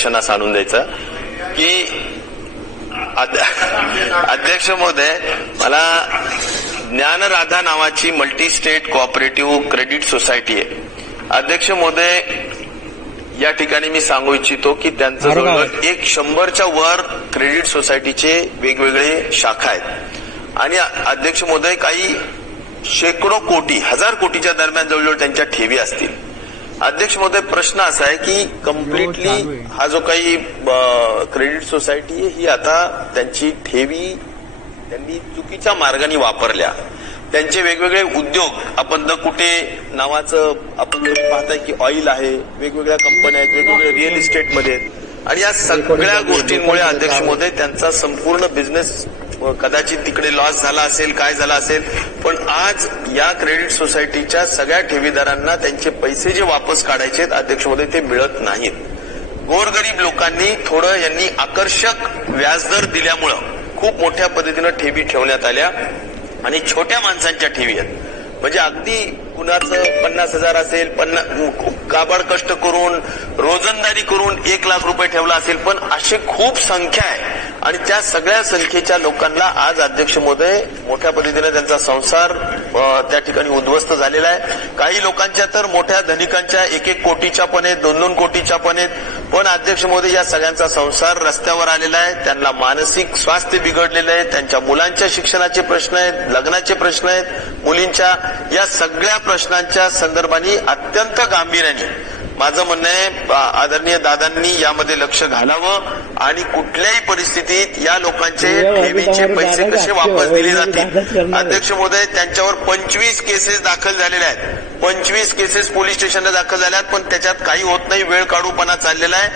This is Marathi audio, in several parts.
निदर्शनास आणून द्यायचं की अध्यक्ष महोदय, मला ज्ञानराधा नावाची multi state cooperative credit society आहे. अध्यक्ष महोदय, या ठिकाणी मी सांगू इच्छितो की त्यांचं जवळजवळ 100च्या वर क्रेडिट सोसायटीचे वेगवेगळे शाखा आहेत आणि अध्यक्ष महोदय काही शेकडो कोटी, हजार कोटीच्या दरम्यान जवळजवळ त्यांच्या ठेवी असतील. अध्यक्ष महोदय, प्रश्न असा आहे की कम्प्लिटली हा जो काही क्रेडिट सोसायटी आहे ही आता त्यांची ठेवी त्यांनी चुकीच्या मार्गाने वापरल्या. त्यांचे वेगवेगळे उद्योग, आपण द कुटे नावाचं आपण पाहताय की ऑइल आहे, वेगवेगळ्या कंपन्या आहेत, वेगवेगळे रिअल इस्टेटमध्ये आहेत आणि या सगळ्या गोष्टींमुळे अध्यक्ष महोदय त्यांचा संपूर्ण बिझनेस कदाचित तिकडे लॉस झाला असेल, काय झाला असेल, पण आज या क्रेडिट सोसायटीच्या सगळ्या ठेवीदारांना त्यांचे पैसे जे वापस काढायचे आहेत अध्यक्ष महोदय ते मिळत नाहीत. गोरगरीब लोकांनी थोडं यांनी आकर्षक व्याजदर दिल्यामुळं खूप मोठ्या पद्धतीनं ठेवी ठेवण्यात आल्या आणि छोट्या माणसांच्या ठेवी आहेत. म्हणजे अगदी कुणाचं 50,000 असेल, खूप काबाड कष्ट करून रोजंदारी करून 1 लाख रुपये ठेवला असेल, पण अशी खूप संख्या आहे आणि त्या सगळ्या संख्येच्या लोकांना आज अध्यक्ष महोदय मोठ्या पद्धतीने त्यांचा संसार त्या ठिकाणी उद्ध्वस्त झालेला आहे. काही लोकांच्या तर मोठ्या धनिकांच्या 1-1 कोटीच्या पण आहेत, 2-2 कोटीच्या पण आहेत. पण अध्यक्ष महोदय, या सगळ्यांचा संसार रस्त्यावर आलेला आहे. त्यांना मानसिक स्वास्थ्य बिघडलेलं आहे. त्यांच्या मुलांच्या शिक्षणाचे प्रश्न आहेत, लग्नाचे प्रश्न आहेत, मुलींच्या या सगळ्या प्रश्नांच्या संदर्भाने अत्यंत गांभीर्याने माझं म्हणणं आहे आदरणीय दादांनी यामध्ये लक्ष घालावं आणि कुठल्याही परिस्थितीत या लोकांचे ठेवीचे पैसे कसे वापस दिले जातील. अध्यक्ष महोदय, त्यांच्यावर 25 केसेस दाखल झालेल्या आहेत. 25 केसेस पोलीस स्टेशनला दाखल झाल्या आहेत, पण त्याच्यात काही होत नाही, वेळ काढूपणा चाललेला आहे.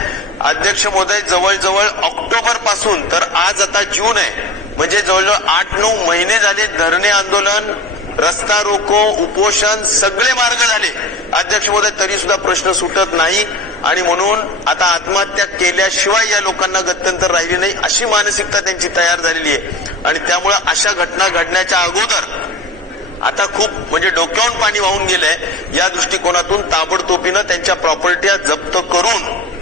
अध्यक्ष महोदय, जवळजवळ ऑक्टोबर पासून तर आज आता जून आहे, म्हणजे जवळजवळ 8-9 महिने झाले धरणे आंदोलन, रस्ता रोको, उपोषण सगळे मार्ग झाले अध्यक्ष महोदय, तरी सुद्धा प्रश्न सुटत नाही आणि म्हणून आता आत्महत्या केल्याशिवाय या लोकांना गत्यंतर राहिली नाही अशी मानसिकता त्यांची तयार झालेली आहे. आणि त्यामुळे अशा घटना घडण्याच्या अगोदर आता खूप म्हणजे डोक्यावरून पाणी वाहून गेलंय. या दृष्टिकोनातून ताबडतोबीनं त्यांच्या प्रॉपर्ट्या जप्त करून,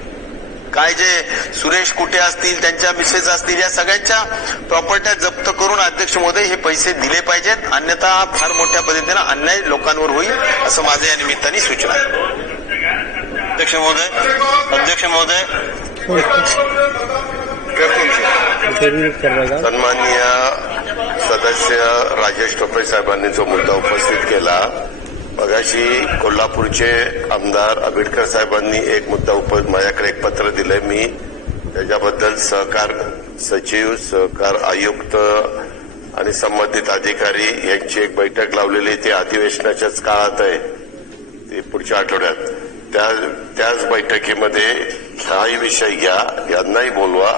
काय जे सुरेश कुटे असतील, त्यांच्या मिसेस असतील, या सगळ्यांच्या प्रॉपर्ट्या जप्त करून अध्यक्ष महोदय हे पैसे दिले पाहिजेत, अन्यथा फार मोठ्या पद्धतीनं अन्याय लोकांवर होईल असं माझं या निमित्ताने सूचना आहे. अध्यक्ष महोदय, सन्माननीय सदस्य राजेश टोपे साहेबांनी जो मुद्दा उपस्थित केला, मगाशी कोल्हापूरचे आमदार आंबेडकर साहेबांनी एक मुद्दा माझ्याकडे एक पत्र दिलंय. मी त्याच्याबद्दल सहकार सचिव, सहकार आयुक्त आणि संबंधित अधिकारी यांची एक बैठक लावलेली, ती अधिवेशनाच्याच काळात आहे, ती पुढच्या आठवड्यात. त्याच बैठकीमध्ये हाही विषय घ्या, यांनाही बोलवा